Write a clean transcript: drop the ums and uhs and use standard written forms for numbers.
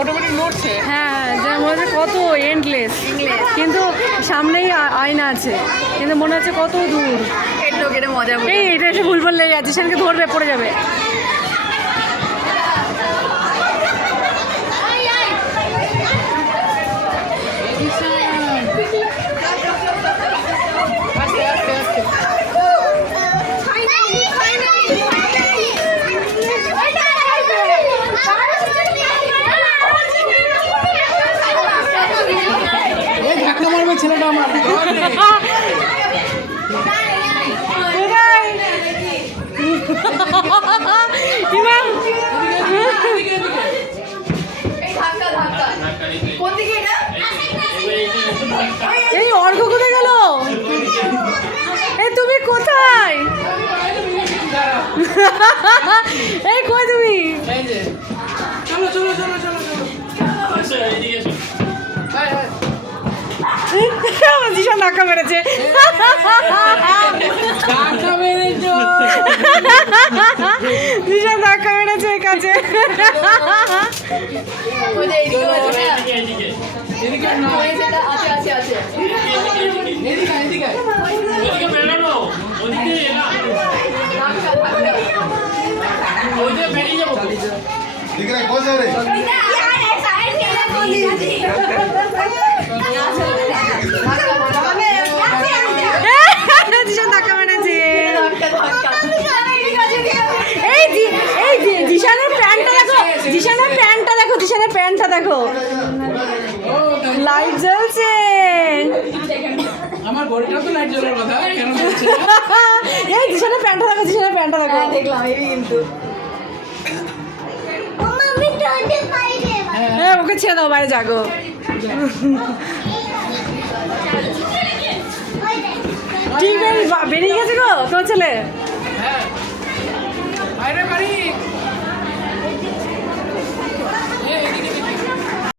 Automatic নড়ছে। হ্যাঁ যা মনে হচ্ছে কত এন্ডলেস, কিন্তু সামনেই আয়না আছে, কিন্তু মনে হচ্ছে কত দূর। এটা মজা এই এটা এসে ভুলভাল লেগে যাচ্ছে, সেখানে ধরবে পড়ে যাবে। আস্তে আস্তে আস্তে। এই ধাক্কা মারবে ছেলেটা আমার। ইমাম এই অর্ঘ কোথায় গেল? এই তুমি কোথায়? এই কই তুমি? এই যে চলো চলো চলো চলো চলো। জিশান ধাক্কা মেরেছে। ধাক্কা মেরেছো। জিশান ধাক্কা মেরেছে এই কাছে। এদিকে না, এদিকে এদিকে। दिख कौन सा रे জিশান ধাক্কা মেরেছে। এই জিশানের প্যান্টটা দেখো, জিশানের প্যান্টটা দেখো, জিশানের প্যান্টটা দেখো, লাইট জ্বলছে। আমার ঘড়িটা তো লাইট জ্বলার কথা, কেন জ্বলছে? এই জিশানের প্যান্টটা দেখো, জিশানের প্যান্টটা দেখো। দেখলাম এই কিন্তু হ্যাঁ ওকে ছেড়ে দাও, বাইরে জাগো। ঠিক আছে বেরিয়ে গেছে গো তোর ছেলে। হ্যাঁ বাইরে বাড়ি।